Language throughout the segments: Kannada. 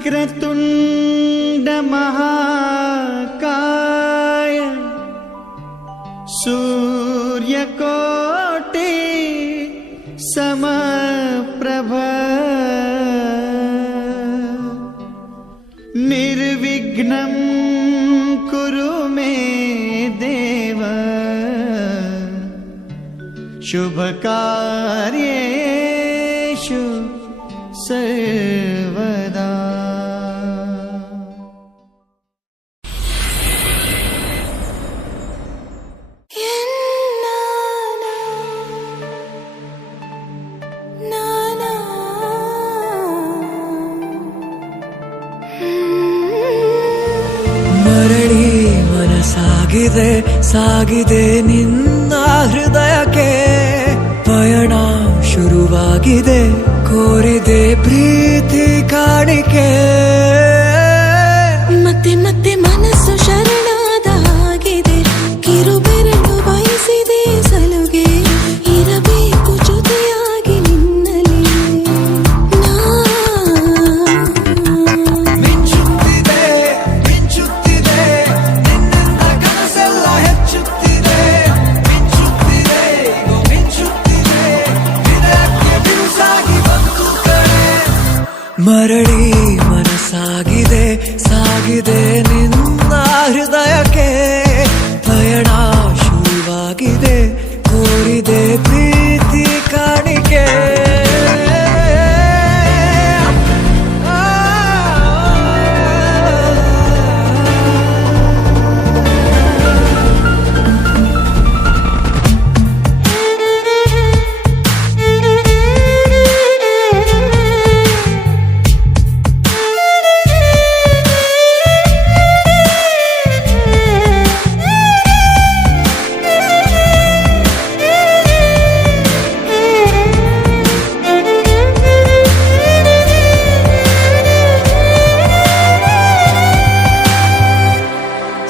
वक्रतुंड महाकाय सूर्यकोटि समप्रभ निर्विघ्नं कुरु मे देव शुभकार्येषु सर्वदा। ಮರಳಿ ಮನಸಾಗಿದೆ ಸಾಗಿದೆ ನಿನ್ನ ಹೃದಯಕ್ಕೆ ಪಯಣ ಶುರುವಾಗಿದೆ ಕೋರಿದೆ ಪ್ರೀತಿ ಕಾಣಿಕೆ ಮತ್ತೆ ಮತ್ತೆ ಮನಸ್ಸು ಶರಣಾದ ಹಾಗಿದೆ ಕಿರುಬೆರಳು ಬಯಸಿದೆ ಸಲುಗೆ ಇರಬೇಕು ಜೊತೆಯಾಗಿ ನಿನ್ನಲ್ಲಿ ಮಿಂಚುತ್ತಿದೆ ಮಿಂಚುತ್ತಿದೆ ನಿನ್ನಿಂದ ಕನಸೆಲ್ಲ ಹೆಚ್ಚುತ್ತಿದೆ ಮಿಂಚುತ್ತಿದೆ ಮಿಂಚುತ್ತಿದೆ ಇದಕ್ಕೆ ಬಿರುಸಾಗಿ ಬಂತು ಕಡೆ ಮರಳಿ ಮನಸಾಗಿದೆ ಸಾಗಿದೆ ನಿನ್ನ ಹೃದಯಕ್ಕೆ ಪಯಣ ಶುರುವಾಗಿದೆ ಕೋರಿದೆ ಪ್ರೀತಿ ಕಾಣಿಕೆ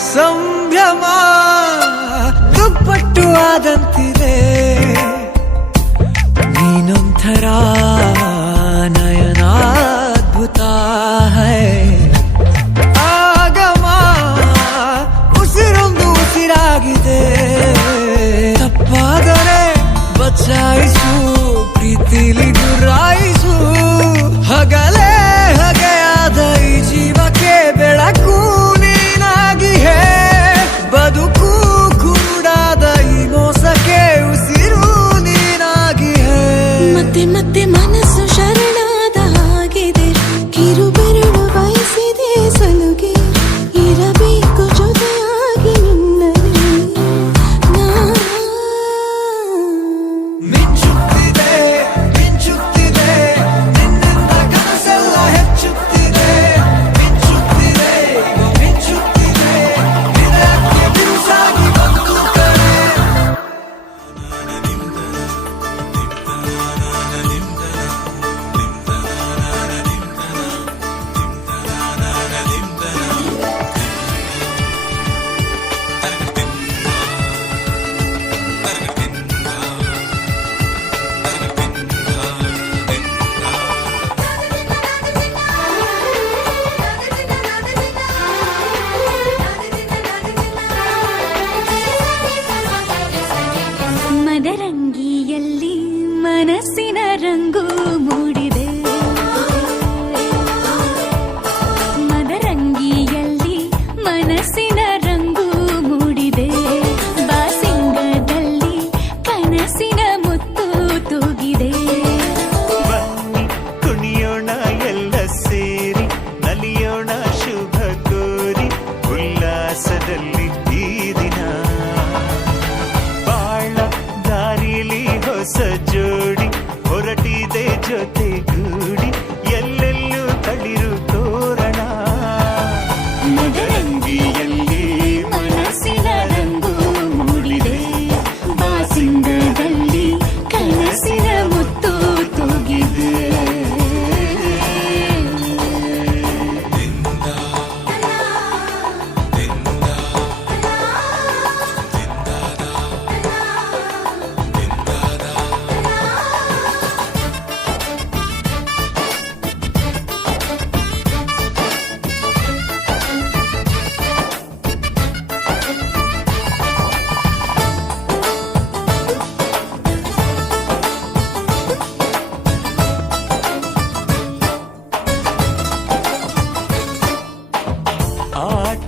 ಸಂಭ್ರಮ ದುಪ್ಪಟ್ಟು ಆದಂತಿದೆ ನೀನೊಂಥರ ನಯನಾದ್ಭುತ ಹೈ ಆಗಮ ಉಸಿರೊಂದು ಉಸಿರಾಗಿದೆ ತಪ್ಪಾದರೆ ಬಚಾಯಿಸು ಪ್ರೀತಿಲಿ ಗುರಾಯಿಸು ಹಗಲೇ ಹಗೆಯಾದ ಈ ಜೀವಕ್ಕೆ ಬೆಳಕು ಬದುಕು ಕುರುಡಾದ ಈ ಮೋಸಕ್ಕೆ ಉಸಿರು ನೀನಾಗಿ ಮತ್ತೆ ಮತ್ತೆ ಮನಸ್ಸು ಶರಣಾದ ಹಾಗಿದೆ ಕಿರುಬೆರಳು ಬಯಸಿ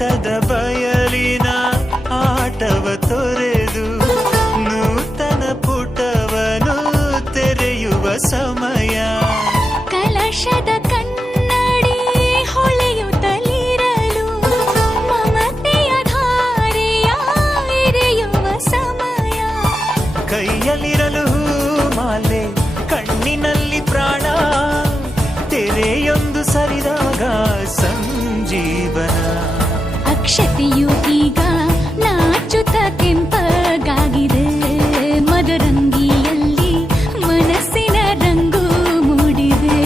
ನೋಟದ ಬಯಲಿನ ಆಟವ ತೊರೆದು ನೂತನ ಪುಟವನು ತೆರೆಯುವ ಸಮಯ. ಕಲಶದ ಕನ್ನಡಿ ಹೊಳೆಯುತ್ತಲಿರಲು ಮಮತೆಯ ಧಾರೆಯ ಎರೆಯುವ ಸಮಯ. ಕೈಯಲ್ಲಿರಲು ಮಾಲೆ ಕಣ್ಣಿನಲ್ಲಿ ಪ್ರಾಣ ತೆರೆಯೊಂದು ಸರಿದಾಗ ಸಂಜೀವನ. ಅಕ್ಷತೆಯು ಈಗ ನಾಚುತ್ತ ಕೆಂಪಗಾಗಿದೆ ಮದರಂಗಿಯಲ್ಲಿ ಮನಸ್ಸಿನ ರಂಗು ಮೂಡಿದೆ.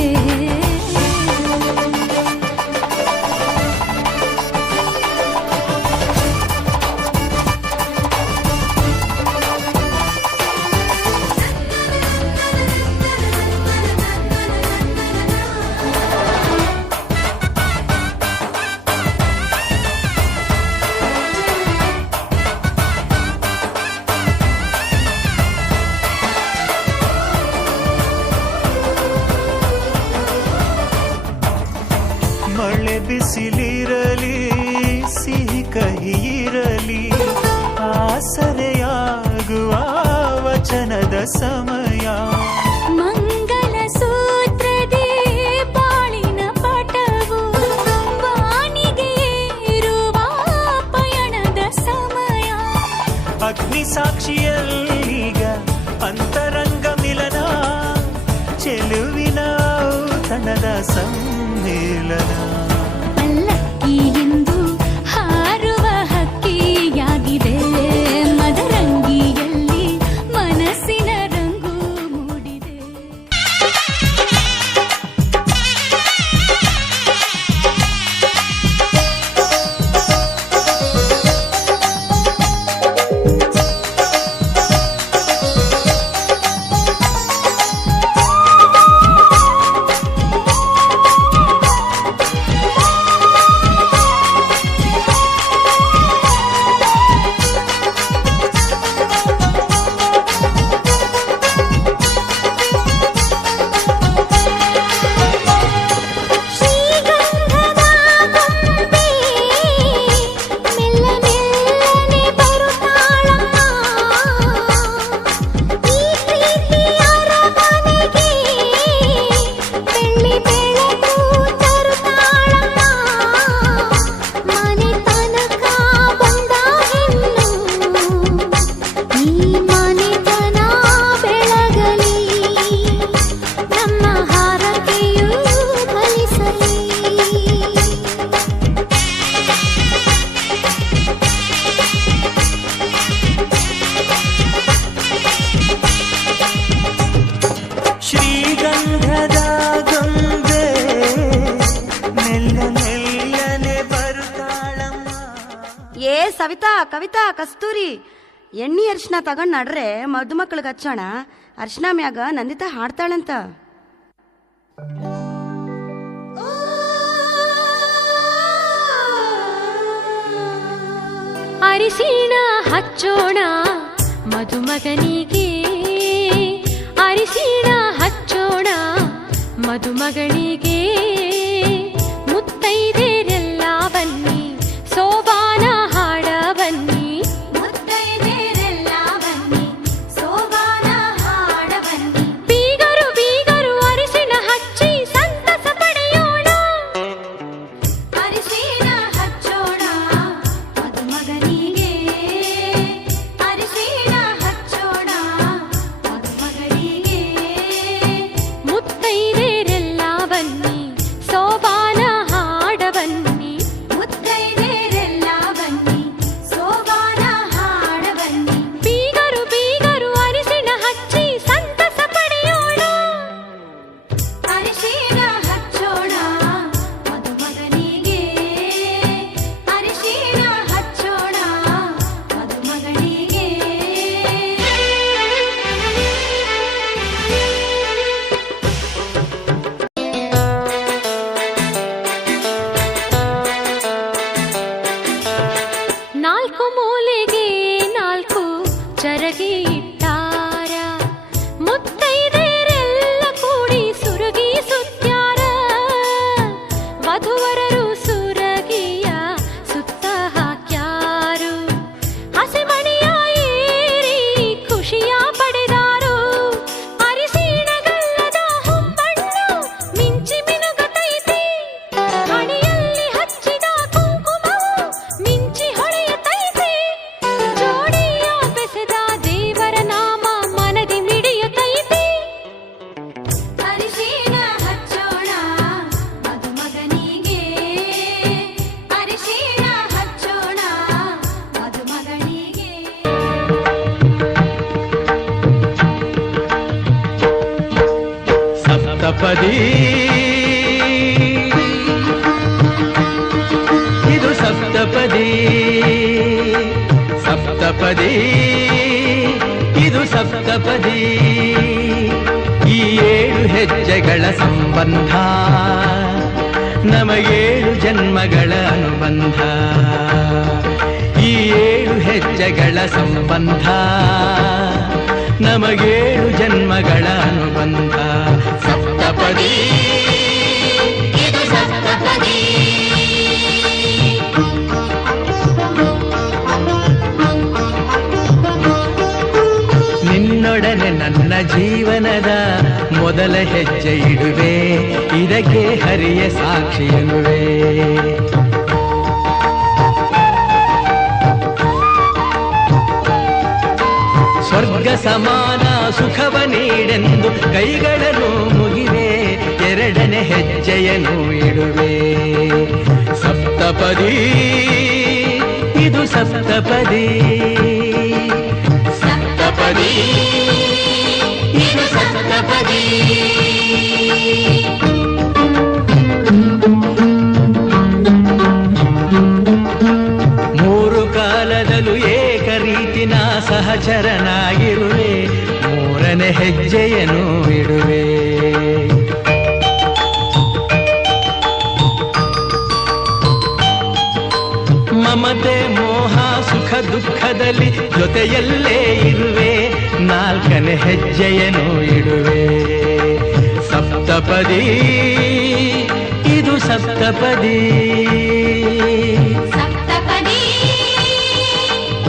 ಮಳೆ ಬಿಸಿಲಿರಲಿ ಸಿಹಿ ಕಹಿ ಇರಲಿ ಆಸರೆಯಾಗುವ ವಚನದ ಸಮಯ. ಮಂಗಲ ಸೂತ್ರದೇ ಬಾಳಿನ ಪಟವು ವಾನಿಗೆ ಏರುವ ಪಯಣದ ಸಮಯ. ಅಗ್ನಿ ಸಾಕ್ಷಿಯಲ್ಲೀಗ ಅಂತರಂಗ ಮಿಲನ ಚೆಲುವಿನ ಔತಣದ ಸಮ್ಮೇಳನ. ಪಲ್ಲಕ್ಕಿ ಎಂದು ಹಾರುವ ಹಕ್ಕಿಯಾಗಿದೆ ಮದರಂಗಿಯಲ್ಲಿ ಮನಸ್ಸಿನ ರಂಗು ಮೂಡಿದೆ. ಶ್ರೀಗಂಧದ ಗೊಂಬೆ ಮೆಲ್ಲ ಮೆಲ್ಲನೆ ಬರುತ್ತಾಳಮ್ಮ. ಏ ಸವಿತಾ, ಕವಿತಾ, ಕಸ್ತೂರಿ, ಎಣ್ಣಿ ಅರ್ಶಿನ ತಗೊಂಡ್ ನಡ್ರೆ ಮದುಮಕ್ಳಿಗೆ ಹಚ್ಚೋಣ. ಅರ್ಶಿನ ಮ್ಯಾಗ ನಂದಿತಾ ಹಾಡ್ತಾಳಂತ. ಅರಿಶಿಣ ಹಚ್ಚೋಣ ಮದುಮಗನಿಗೆ, ಅರಿಶಿಣ ಹಚ್ಚೋಣ ಮದುಮಗಳಿಗೆ. ಮುತ್ತೈದೆರೆಲ್ಲ ಬನ್ನಿ ಸೋಬಾನ ಹಾಡ ಬನ್ನಿ, ಮುತ್ತೈದೆರೆಲ್ಲ ಬನ್ನಿ ಸೋಬಾನ ಹಾಡ ಬನ್ನಿ. ಬೀಗರು ಬೀಗರು ಅರಿಶಿಣ ಹಚ್ಚಿ ಸಂತಸ ಪಡೆಯೋಣ. ಅರಿಶಿಣ ಹಚ್ಚೋಣ ಮದುಮಗನಿಗೆ, ಅರಿಶಿಣ ಹಚ್ಚೋಣ ಮದುಮಗಳಿಗೆ. ಮುತ್ತೈದೆರೆಲ್ಲ ಬನ್ನಿ ಸೋಬಾನ ಹಾಡ ಬನ್ನಿ, ಮುತ್ತೈದೆರೆಲ್ಲ ಬನ್ನಿ ಸೋಬಾನ ಹಾಡ ಬನ್ನಿ. ಬೀಗರು ಬೀಗರು ಅರಿಶಿಣ ಹಚ್ಚಿ ಸಂತಸ ಪಡೆಯೋಣ. ಅರಿಶಿಣ ಹಚ್ಚೋಣ ಮದುಮಗನಿಗೆ, ಅರಿಶಿಣ ಹಚ್ಚೋಣ ಮದುಮಗಳಿಗೆ. ನಾಲ್ಕು ಮೂಲೆಗೆ ನಾಲ್ಕು ಚರಗಿ ಇಟ್ಟಾರ, ಮುತ್ತೈದೆರೆಲ್ಲ ಕೂಡಿ ಸುರಗಿ ಸುತ್ಯಾರ. ವಧುವರರು ಸುರಗಿಯ ಸುತ್ತ ಸಪ್ತಪದಿ ಇದು ಸಪ್ತಪದಿ ಸಪ್ತಪದಿ ಇದು ಸಪ್ತಪದಿ ಈ 7 ಹೆಜ್ಜೆಗಳ ಸಂಬಂಧ ನಮಗೇಳು ಜನ್ಮಗಳ ಅನುಬಂಧ ಈ 7 ಹೆಜ್ಜೆಗಳ ಸಂಬಂಧ ನಮಗೇಳು ಜನ್ಮಗಳ ಅನುಬಂಧ ಸಪ್ತಪದಿ ಇದು ಸಪ್ತಪದಿ ನಿನ್ನೊಡನೆ ನನ್ನ ಜೀವನದ ಮೊದಲ ಹೆಜ್ಜೆ ಇಡುವೆ ಇದಕ್ಕೆ ಹರಿಯ ಸಾಕ್ಷಿ ಎನ್ನುವೆ ಸ್ವರ್ಗ ಸಮಾನ ಸುಖವ ನೀಡೆಂದು ಕೈಗಳನ್ನು ಮುಗಿವೆ ಎರಡನೇ ಹೆಜ್ಜೆಯನ್ನು ಇಡುವೆ ಸಪ್ತಪದಿ ಇದು ಸಪ್ತಪದಿ ಸಪ್ತಪದಿ ಇದು ಸಪ್ತಪದಿ ಮೂರು ಕಾಲದಲ್ಲೂ ಏಕ ರೀತಿನ ಸಹಚರನಾಗಿರುವೆ ಮೂರನೇ ಹೆಜ್ಜೆಯನ್ನು ಇಡುವೆ ಮಮತೆ ಮೋಹ ಸುಖ ದುಃಖದಲ್ಲಿ ಜೊತೆಯಲ್ಲೇ ಇರುವೆ ನಾಲ್ಕನೇ ಹೆಜ್ಜೆಯನ್ನು ಇಡುವೆ ಸಪ್ತಪದಿ ಇದು ಸಪ್ತಪದಿ ಸಪ್ತಪದಿ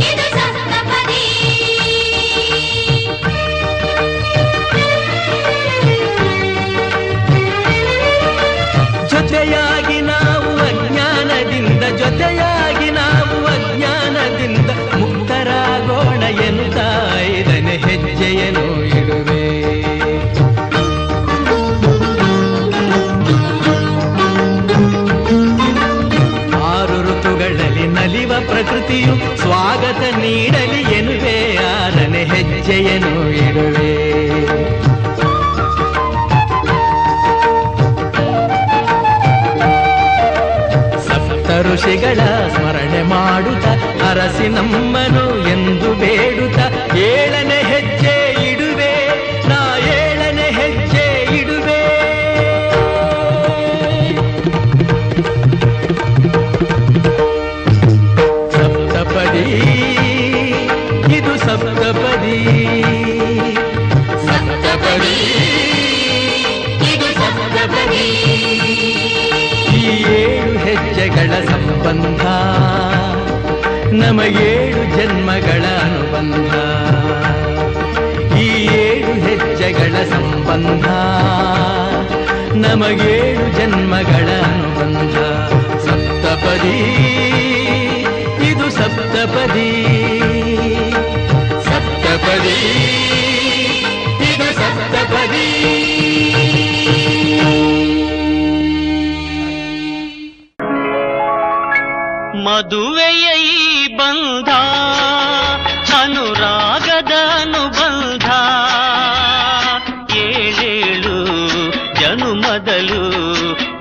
ಇದು ಸಪ್ತಪದಿ ಜೊತೆಯಾಗಿ ನಾವು ಅಜ್ಞಾನದಿಂದ ಜೊತೆಯಾಗಿ ನಾವು ಅಜ್ಞಾನದಿಂದ ಮುಕ್ತರಾಗೋಣ ಎನ್ನುತ್ತ 5ನೇ ಹೆಜ್ಜೆಯನ್ನು ಇಡುವೆ ನಲಿವ ಪ್ರಕೃತಿಯು ಸ್ವಾಗತ ನೀಡಲಿ ಎನ್ನುವೆ 6ನೇ ಹೆಜ್ಜೆಯನ್ನು ಇಡುವೆ ಸಪ್ತ ಋಷಿಗಳ ಸ್ಮರಣೆ ಮಾಡುತ್ತ ಅರಸಿ ನಮ್ಮನು ಎಂದು ಬೇಡುತ್ತ 7ನೇ ಹೆಜ್ಜೆ ಇಡುವೆ ನಾ 7ನೇ ಹೆಜ್ಜೆ ಇಡುವೆ ಸಪ್ತಪದಿ ಇದು ಸಪ್ತಪದಿ ಸಪ್ತಪದಿ ಇದು ಸಪ್ತಪದಿ ಈ 7 ಹೆಜ್ಜೆಗಳ ಸಂಬಂಧ ನಮಗೇಳು ಜನ್ಮಗಳ ಅನುಬಂಧ ಈ 7 ಹೆಜ್ಜೆಗಳ ಸಂಬಂಧ ನಮಗೇಳು ಜನ್ಮಗಳ ಅನುಬಂಧ ಸಪ್ತಪದಿ ಇದು ಸಪ್ತಪದಿ ಸಪ್ತಪದಿ ಇದು ಸಪ್ತಪದಿ ಮದುವೆಯ ಈ ಬಂಧ ಅನುರಾಗದ ಅನುಬಂಧ 7 ಜನುಮದಲು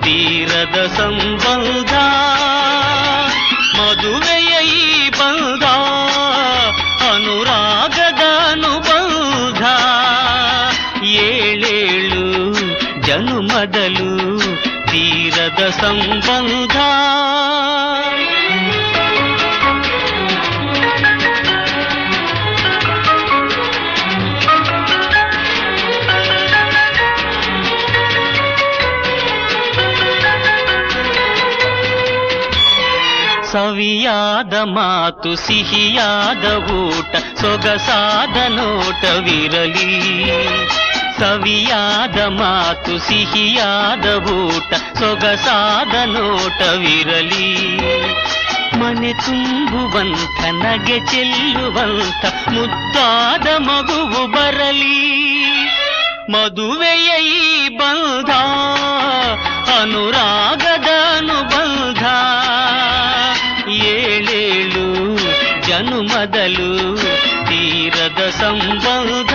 ತೀರದ ಸಂಬಂಧ ಮದುವೆಯ ಈ ಬಂಧ ಅನುರಾಗದ ಅನುಬಂಧ 7 ಜನುಮದಲು ತೀರದ ಸಂಬಂಧ ಸವಿಯಾದ ಮಾತು ಸಿಹಿಯಾದ ಊಟ ಸೊಗಸಾದ ನೋಟವಿರಲಿ ಸವಿಯಾದ ಮಾತು ಸಿಹಿಯಾದ ಊಟ ಸೊಗಸಾದ ನೋಟವಿರಲಿ ಮನೆ ತುಂಬುವಂತ ನಗೆ ಚೆಲ್ಲುವಂತ ಮುದ್ದಾದ ಮಗುವು ಬರಲಿ ಮದುವೆಯ ಈ ಬಂಧ ಅನುರಾಗದ ಅನುಬಂಧ 7 ಜನುಮದಲು ತೀರದ ಸಂಬಂಧ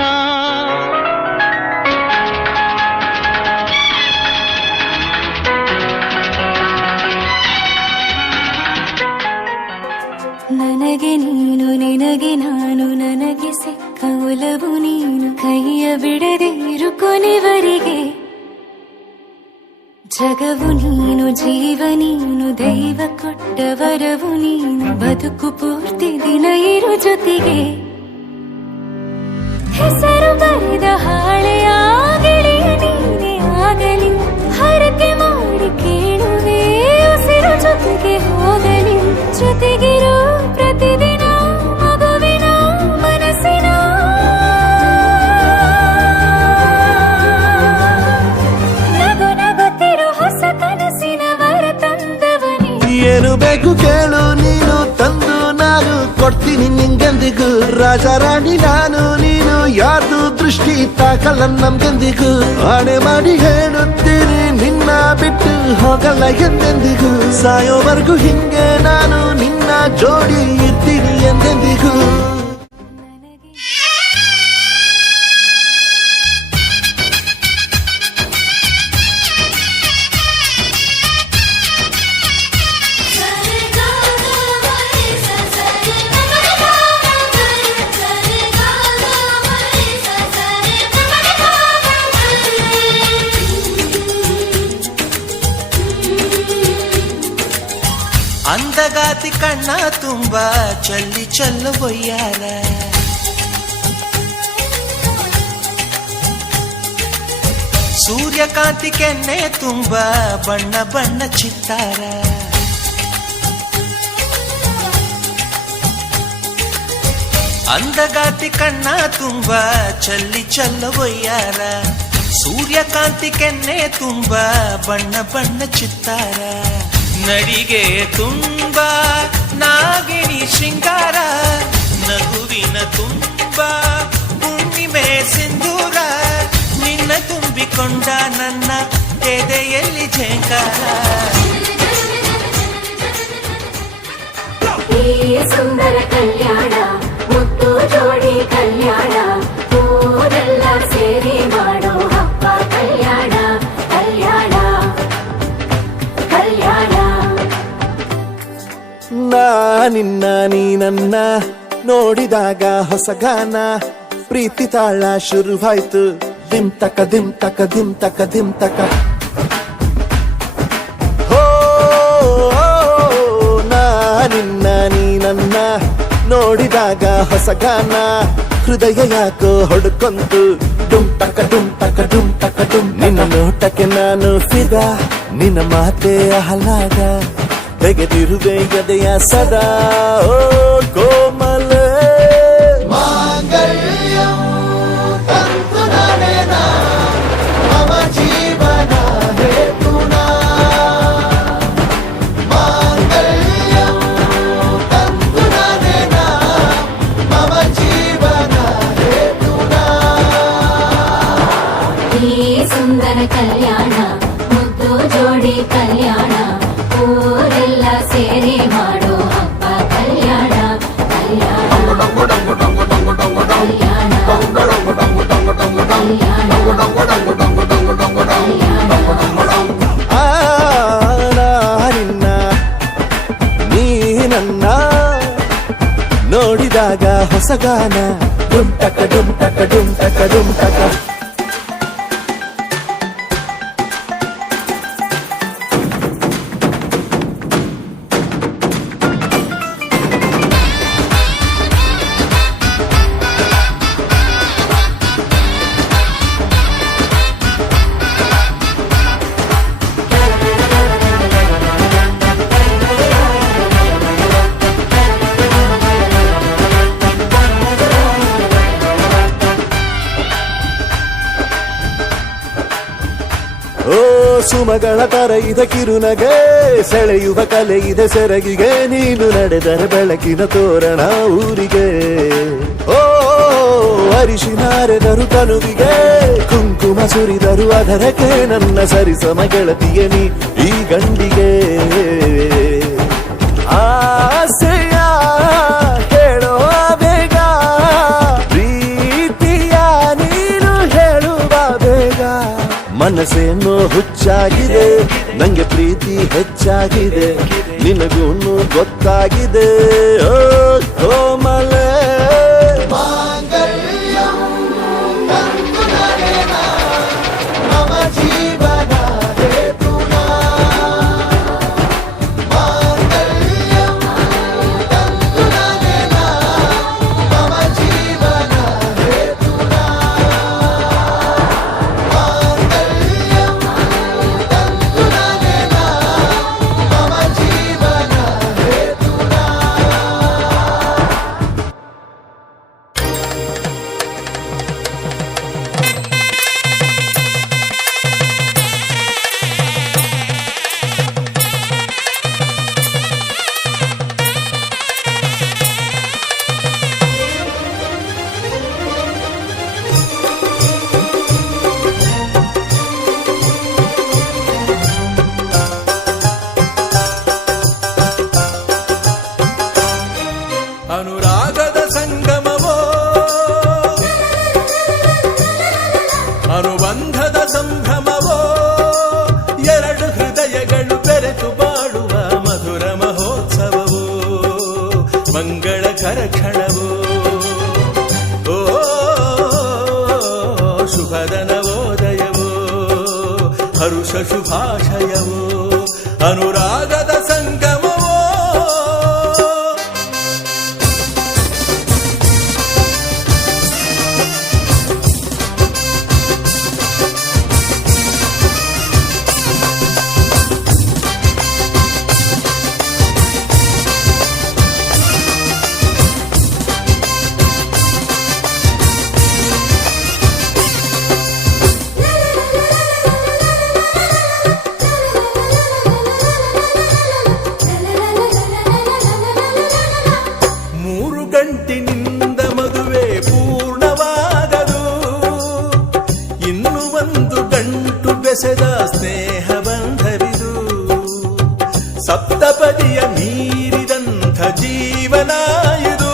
ನನಗೆ ನೀನು ನಿನಗೆ ನಾನು ನನಗೆ ಸಿಕ್ಕ ಒಲವು ನೀನು ಕೈಯ ಬಿಡದೆ ಇರು ಕೊನೆವರೆಗೆ ಜಗವು ನೀನು ಜೀವ ನೀನು ದೈವ ಕೊಟ್ಟ ವರವು ನೀನು ಬದುಕು ಪೂರ್ತಿ ದಿನ ಇರು ಜೊತೆಗೆ ಹೆಸರು ಬರೆದ ಹಾಳೆಯ ಗೆಳೆಯ ನೀನೇ ಆಗಲಿ ಹರಕೆ ಮಾಡಿ ಕೇಳುವೆ ಉಸಿರು ಜೊತೆಗೆ ಹೋಗಲಿ ಜೊತೆಗಿರೋ ಪ್ರತಿದಿನ ಮಗುವಿನ ಮನಸ್ಸಿನ ನಗು ನಗುತ್ತಿರೋ ಹೊಸ ಕನಸಿನ ವರ ತಂದವನೇ ಏನು ಬೇಕು ಕೇಳು ನೀನು ತಂದು ನಾನು ಕೊಡ್ತೀನಿ ನಿಂಗೆಂದಿಗೂ ರಾಜ ರಾಣಿ ನಾನು ನೀನು ಯಾರ್ದು ದೃಷ್ಟಿ ತಾಕಲ್ಲ ನಮ್ಗೆಂದಿಗೂ ಆಣೆ ಮಾಡಿ ಹೇಳುತ್ತೀನಿ ನಿನ್ನ ಬಿಟ್ಟು ಹೋಗಲ್ಲ ಎಂದೆಂದಿಗೂ ಸಾಯೋವರೆಗೂ ಹಿಂಗೆ ನಾನು ನಿನ್ನ ಜೋಡಿ ಇರ್ತೀನಿ ಎಂದೆಂದಿಗೂ ಅಂದಗಾತಿ ಕಣ್ಣ ತುಂಬ ಚಲ್ಲಿ ಚಲ್ಲು ಒಯ್ಯಾರ ಸೂರ್ಯಕಾಂತಿ ಕೆನ್ನೆ ತುಂಬ ಬಣ್ಣ ಬಣ್ಣ ಚಿತ್ತಾರ ಅಂದಗಾತಿ ಕಣ್ಣ ತುಂಬ ಚಲ್ಲಿ ಚಲ್ಲು ಒಯ್ಯಾರ ಸೂರ್ಯಕಾಂತಿ ಕೆನ್ನೆ ತುಂಬ ಬಣ್ಣ ಬಣ್ಣ ಚಿತ್ತಾರ ನಡಿಗೆ ತುಂಬ ನಾಗಿಣಿ ಶೃಂಗಾರ ನಗುವಿನ ತುಂಬ ಹುಣ್ಣಿಮೆ ಸಿಂಧೂರ ನಿನ್ನ ತುಂಬಿಕೊಂಡ ನನ್ನ ಎದೆಯಲ್ಲಿ ಝೇಂಕಾರ ಈ ಸುಂದರ ಕಲ್ಯಾಣ ಮುತ್ತು ಜೋಡಿ ಕಲ್ಯಾಣ ಊರೆಲ್ಲ ಸೇರಿ ಮಾಡೋ ಹಬ್ಬ ಕಲ್ಯಾಣ ಕಲ್ಯಾಣ ಕಲ್ಯಾಣ ನಿನ್ನ ನೀ ನನ್ನ ನೋಡಿದಾಗ ಹೊಸ ಗಾನ ಪ್ರೀತಿ ತಾಳ ಶುರುವಾಯ್ತು ದಿಮ್ ತಕ ದಿಮ್ ತಕ ದಿಮ್ ತಕ ದಿಮ್ ತಕ ಹೋ ನಿನ್ನ ನೀ ನನ್ನ ನೋಡಿದಾಗ ಹೊಸ ಗಾನ ಹೃದಯ ಯಾಕೋ ಹೊಡ್ಕೊಂತು ಡುಮ್ ತಕ ಡುಮ್ ತಕ ಡುಮ್ ತಕ ಡುಮ್ ನಿನ್ನ ನೋಟಕ್ಕೆ ನಾನು ಫಿದಾ ನಿನ್ನ ಮಾತೆ ಆಹ್ಲಾದ ತೆಗೆದಿರುವೆ ಎದೆಯ ಸದಾ ಓ ಕೋಮಲ ಮಾಂಗಲ್ಯಂ ತಂತು ನಾನೇನ ಮಮ ಜೀವನ ಹೇತುನಾ ಮಾಂಗಲ್ಯಂ ತಂತು ನಾನೇನ ಮಮ ಜೀವನ ಹೇತುನಾ ಈ ಸುಂದರ ಕಲ್ಯಾಣ ಮುದ್ದು ಜೋಡಿ ಕಲ್ಯಾಣ ಊರೆಲ್ಲ ಸೇರಿ ಮಾಡೋ ಹಬ್ಬ ಕಲ್ಯಾಣ ಕಲ್ಯಾಣ ಕಲ್ಯಾಣ ನಿನ್ನ ನೀ ನನ್ನ ನೋಡಿದಾಗ ಹೊಸ ಗಾನ ಡುಮ್ ಟಕ ಡುಮ್ ಟಕ ಡುಮ್ ಟಕ ಡುಮ್ ಟಕ ಓ ಸುಮಗಳ ತರ ಇದ ಕಿರುನಗೆ ಸೆಳೆಯುವ ಕಲೆ ಇದೆ ಸೆರಗಿಗೆ ನೀನು ನಡೆದರೆ ಬೆಳಕಿನ ತೋರಣ ಊರಿಗೆ ಓ ಅರಿಶಿನಾರೆದರು ತನುವಿಗೆ ಕುಂಕುಮ ಸುರಿದರು ಅದರಕ್ಕೆ ನನ್ನ ಸರಿಸಮ ಗೆಳತಿಯ ನೀ ಈ ಗಂಡಿಗೆ ಆಸೆಯ ಹೇಳೋ ಬೇಗ ಪ್ರೀತಿಯ ನೀನು ಹೇಳುವ ಬೇಗ ಮನ ಮನಸ್ಸೇನೋ ಹುಚ್ಚಾಗಿದೆ, ನಂಗೆ ಪ್ರೀತಿ ಹೆಚ್ಚಾಗಿದೆ, ನಿನಗೂನು ಗೊತ್ತಾಗಿದೆ. ಓ ಕೋಮಲೆ ಅನುರಾಗದ ಸಂಗಮವೋ, ಅನುಬಂಧದ ಸಂಭ್ರಮವೋ, ಎರಡು ಹೃದಯಗಳು ಬೆರೆತು ಬಾಳುವ ಮಧುರ ಮಹೋತ್ಸವವೋ, ಮಂಗಳಕರ ಕ್ಷಣವೋ. ಓ ಶುಭದ ನವೋದಯವೋ, ಹರುಷ ಶುಭಾಶಯವೋ, ಅನುರಾಗದ ಸಂಗಮವೋ. ಗಂಟಿನಿಂದ ಮದುವೆ ಪೂರ್ಣವಾಗದು, ಇನ್ನು ಒಂದು ಗಂಟು ಬೆಸೆದ ಸ್ನೇಹ ಬಂಧವಿದು, ಸಪ್ತಪದಿಯ ಮೀರಿದಂಥ ಜೀವನ ಇದು,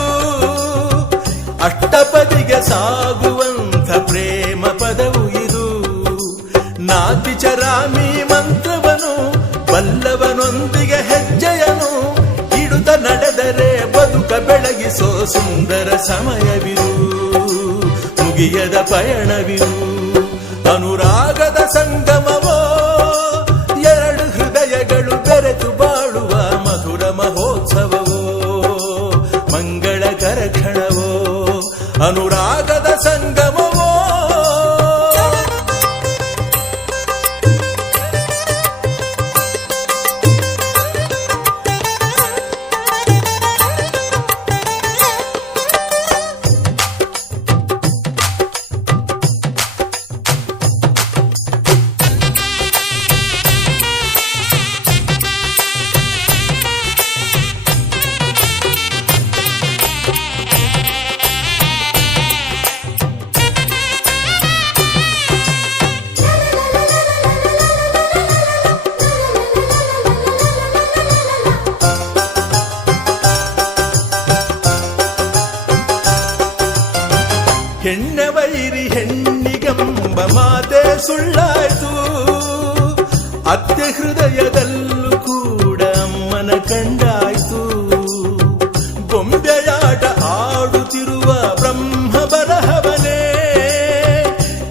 ಅಷ್ಟಪದಿಗೆ ಸಾಗುವಂಥ ಪ್ರೇಮ ಪದವು ಇದು. ನಾತಿಚರಾಮಿ ಮಂತ್ರವನು ಬಲ್ಲವನೊಂದಿಗೆ ಹೆಜ್ಜೆಯನು ಇಡುತ್ತ ನಡೆದರೆ ಬದುಕ ಬೆಳಗಿಸೋ ಸುಂದರ ಸಮಯವಿದು, ಮುಗಿಯದ ಪಯಣವಿದು. ಅನುರಾಗದ ಸಂಗಮವೋ, ಎರಡು ಹೃದಯಗಳು ಬೆರೆತು ಬಾಳುವ ಮಧುರ ಮಹೋತ್ಸವವೋ, ಮಂಗಳಕರ ಕ್ಷಣವೋ, ಅನುರಾಗದ ಸಂಗಮವೋ. ಹೆಣ್ಣ ವೈರಿ ಹೆಣ್ಣಿಗಂಬ ಮಾತೆ ಸುಳ್ಳಾಯ್ತು, ಅತ್ತೆ ಹೃದಯದಲ್ಲೂ ಕೂಡ ಅಮ್ಮನ ಕಂಡಾಯ್ತು. ಬೊಂಬೆಯಾಟ ಆಡುತ್ತಿರುವ ಬ್ರಹ್ಮ ಬರಹವನೇ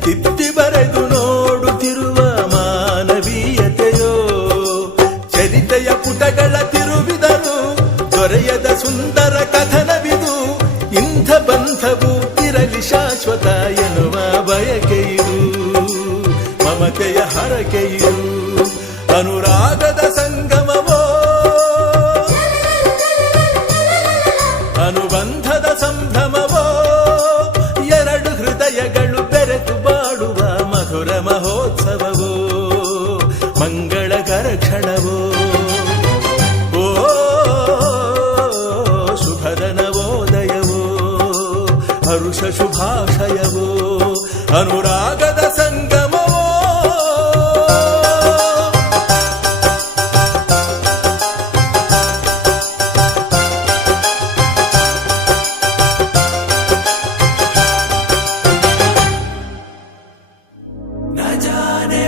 ತಿದ್ದಿ ಬರೆದು ನೋಡುತ್ತಿರುವ ಮಾನವೀಯತೆಯೋ, ಚರಿತೆಯ ಪುಟಗಳ ತಿರುವಿದರು ದೊರೆಯದ ಸುಂದರ ಕಥನವಿದು. ಇಂಥ ಬಂಧವು ಇರಲಿ ಶಾಶ್ವತ ಎನ್ನುವ ಬಯಕೆಯು, ಮಮತೆಯ ಹರಕೆಯು, ಅನುರಾಗದ ಸಂಗಮವೋ, ಅನುಬಂಧದ ಸಂಭ್ರಮವೋ, ಎರಡು ಹೃದಯಗಳು ಬೆರೆತು ಬಾಳುವ ಮಧುರ ಮಹೋತ್ಸವವೋ, ಮಂಗಳಕರ ಕ್ಷಣವೋ. ಓ ಶುಭದ ನವೋದಯವೋ, ಹರುಷ ಶುಭಾಶಯವೋ, ಅನುರಾಗದ ಸಂಗಮವೋ. न जाने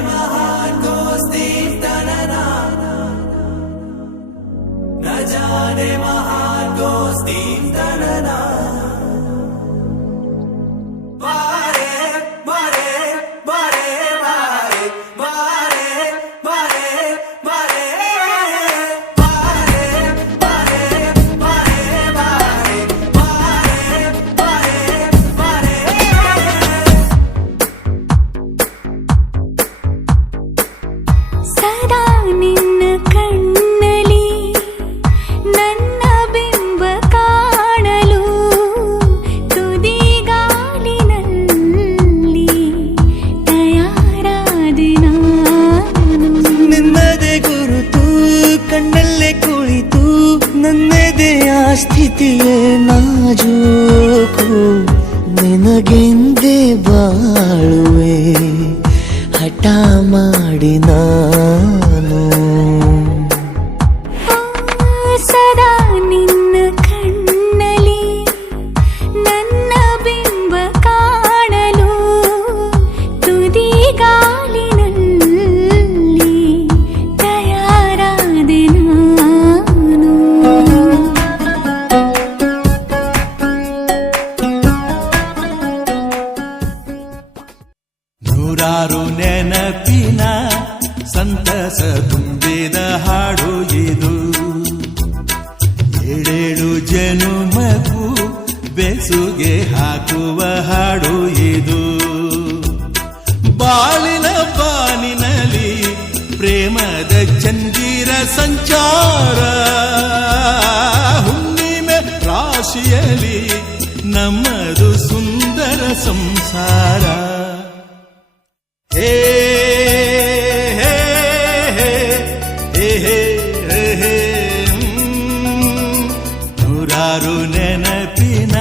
ಸದಾ ನಿನ್ನ ಕಣ್ಣಲಿ ನನ್ನ ಬಿಂಬ ಕಾಣಲು ತುದಿಗಾಲಿನಲ್ಲಿ ತಯಾರಾದೆ ನಾನು. ನಿನ್ನದೇ ಗುರುತು ಕಣ್ಣಲ್ಲೇ ಕುಳಿತು ನನ್ನದೆಯ ಸ್ಥಿತಿಯೇ ನಾಜೂಕು ನಿನಗೆಂದೇ ಬಾಳುವೆ ಹಠ ಮಾಡಿ ನಾನು. ಸದಾ ನಿನ್ನ ಕಣ್ಣಲಿ ನನ್ನ ಬಿಂಬ ಕಾಣಲು ತುದಿಗಾಲಿನಲ್ಲಿ ತಯಾರಾದೆ ನಾನು. ನೂರಾರು ನೆನಪಿನ ಸಂತಸ ತುಂಬಿದ ಹಾಡು ಇದು, ಏಳೇಳು ಜನುಮಕ್ಕೂ ಬೆಸುಗೆ ಹಾಕುವ ಹಾಡು ಇದು. ಬಾಳಿನ ಬಾನಿನಲ್ಲಿ ಪ್ರೇಮದ ಚಂದಿರ ಸಂಚಾರ, ಹುಣ್ಣಿಮೆ ರಾಶಿಯಲ್ಲಿ ನಮ್ಮದು ಸುಂದರ ಸಂಸಾರ. ಹೇ ಹೇ ಹೇ ಹೇ ಹೇ ಹೇ ನೂರಾರು ನೆನಪಿನ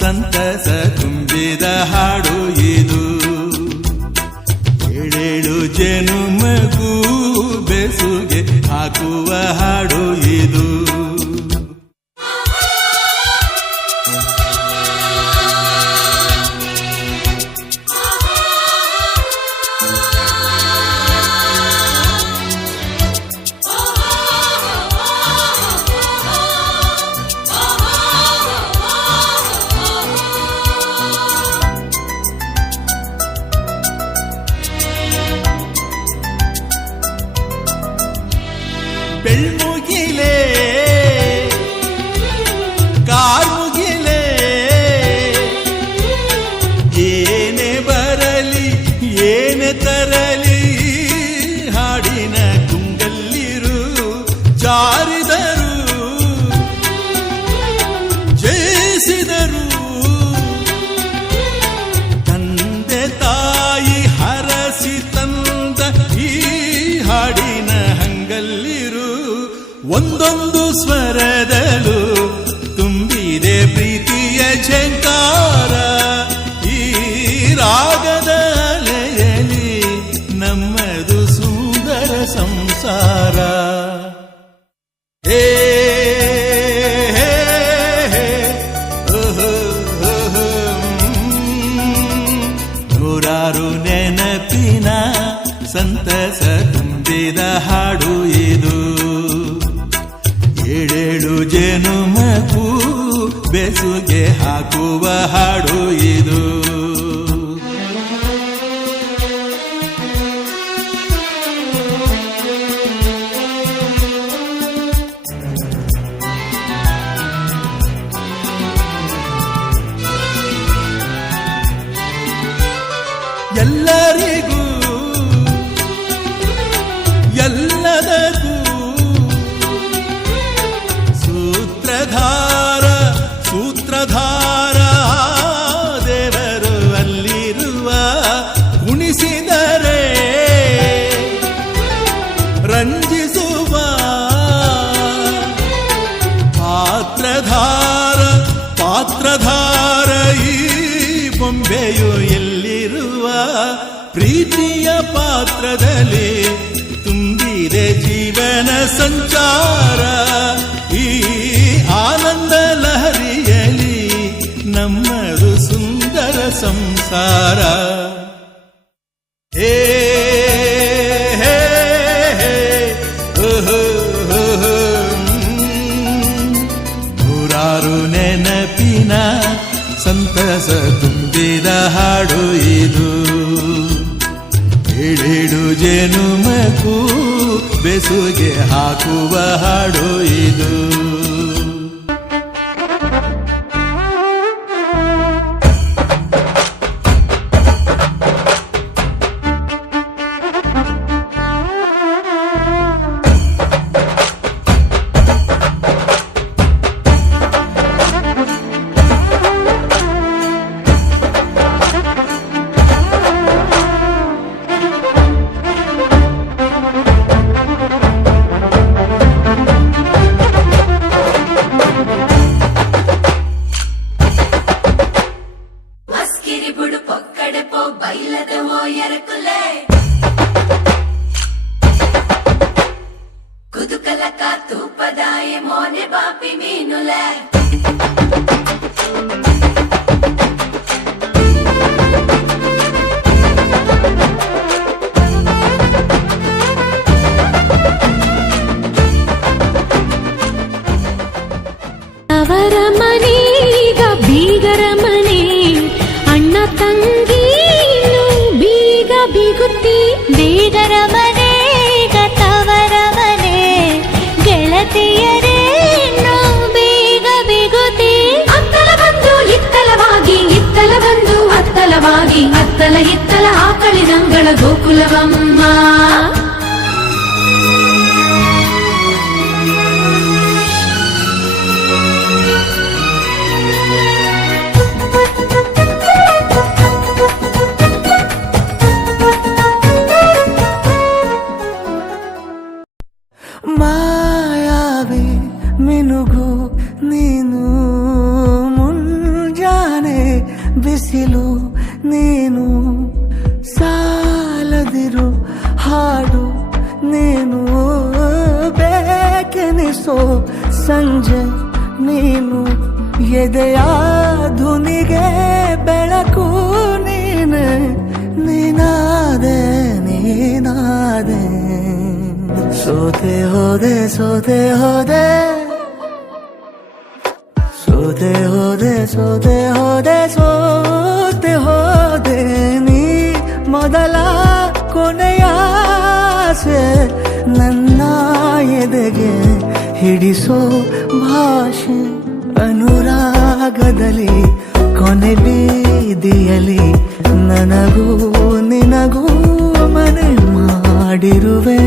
ಸಂತಸ ತುಂಬಿದ ಹಾಡು ಇದು, ಏಳೇಳು ಜನುಮಗೂ ಬೆಸುಗೆ ಹಾಕುವ ಹಾಡು ಇದು. ಬೆಳ್ಮುಗಿಲೇ ಕಾರ್ಮುಗಿಲೇ ಏನೇ ಬರಲಿ ಏನೇ ತರಲಿ ಹಾಡಿನ ಕುಂಗಲ್ಲಿರು ಜಾರಿದರು ಜಯಿಸಿದರು. ತಂದೆ ತಾಯಿ ಹರಸಿ ತಂದ ಈ ಹಾಡಿನ ಹಂಗಲ್ಲಿರು ಒಂದೊಂದು ಸ್ವರದಲು ತುಂಬಿದೆ ಪ್ರೀತಿಯ ಝಂಕಾರ. ಈ ರಾಗದ ಅಲೆಯಲಿ ನಮ್ಮದು ಸುಂದರ ಸಂಸಾರ. ಹೇ ಹೇ ಹೇ ಓಹೋ ಓಹೋ ನೂರಾರು ನೆನಪಿನ ಸಂತಸ ತುಂಬಿದ ಹಾಡು ಇದು, ಏಳೇಳು ಜನುಮಕ್ಕೂ ಬೆಸುಗೆ ಹಾಕುವ ಹಾಡು ಇದು. ಎಲ್ಲರಿಗೂ ಎಲ್ಲದಕ್ಕೂ ಸೂತ್ರಧಾರ ಸೂತ್ರಧಾರ ದೇವರು ಅಲ್ಲಿರುವ, ಕುಣಿಸಿದರೆ ರಂಜಿಸುವ ಪಾತ್ರಧಾರ ಪಾತ್ರಧಾರ ಈ ಬೊಂಬೆಯು ಎಲ್ಲಿರುವ ಪ್ರೀತಿಯ ಪಾತ್ರದಲ್ಲಿ ತುಂಬಿದೆ ಜೀವನ ಸಂಚಾರ. ಈ ಆನಂದ ಲಹರಿಯಲಿ ನಮ್ಮದು ಸುಂದರ ಸಂಸಾರ. ಹೇ ಹೇ ಹೇ ಓಹೋ ಓಹೋ ಸಂತಸ ತುಂಬಿದ ಹಾಡು ಇದು. ಏಳೇಳು ಜನುಮಕ್ಕೂ ಬೆಸುಗೆ ಹಾಕುವ ಹಾಡು ಇದು. మస్కిరి బుడు పొక్కడే పో బయలద ఓ ఎరకులే కుదుకలక తూపదాయే మోనే బాపి మీనులే ಅವರ ಮನೆಗ ಬೀಗರ ಮನೆ ಅಣ್ಣ ತಂಗೀನು ಬೀಗ ಬೀಗುತ್ತಿ ಬೀಗರ ಮನೆಗ ತವರ ಮನೆ ಗೆಳತಿಯರೇನು ಬೀಗ ಬೀಗುತ್ತಿ ಅತ್ತಲ ಬಂದು ಇತ್ತಲವಾಗಿ ಇತ್ತಲ ಬಂದು ಅತ್ತಲವಾಗಿ ಅತ್ತಲ ಇತ್ತಲ ಆಕಳಿನಂಗಳ ಗೋಕುಲವಮ್ಮ ಮಾಯಾವಿ ಮಿನುಗು ನೀನು ಮುಂಜಾನೆ ಬಿಸಿಲು ನೀನು ಸಾಲದಿರು ಹಾಡು ನೀನು ಬೇಕೆನಿಸೋ ಸಂಜೆ ನೀನು ಎದೆಯ ಧುನಿಗೆ ಬೆಳಕು ನೀನೆ ನೀನಾದೆ ನೀನಾದೆ ಸೋತೆ ಹೋದೆ ಸೋತೆ ಹೋದೆ ಸೋತೆ ಹೋದೆ ಸೋತೆ ಹೋದೆ ಸೋತೆ ಹೋದೆ ನೀ ಮೊದಲ ಕೊನೆಯ ಆಸೆ ನನ್ನ ಎದೆಗೆ ಹಿಡಿಸೋ ಭಾಷೆ ಅನುರಾಗದಲ್ಲಿ ಕೊನೆ ಬೀದಿಯಲ್ಲಿ ನನಗೂ ನಿನಗೂ ಮನೆ ಮಾಡಿರುವೆ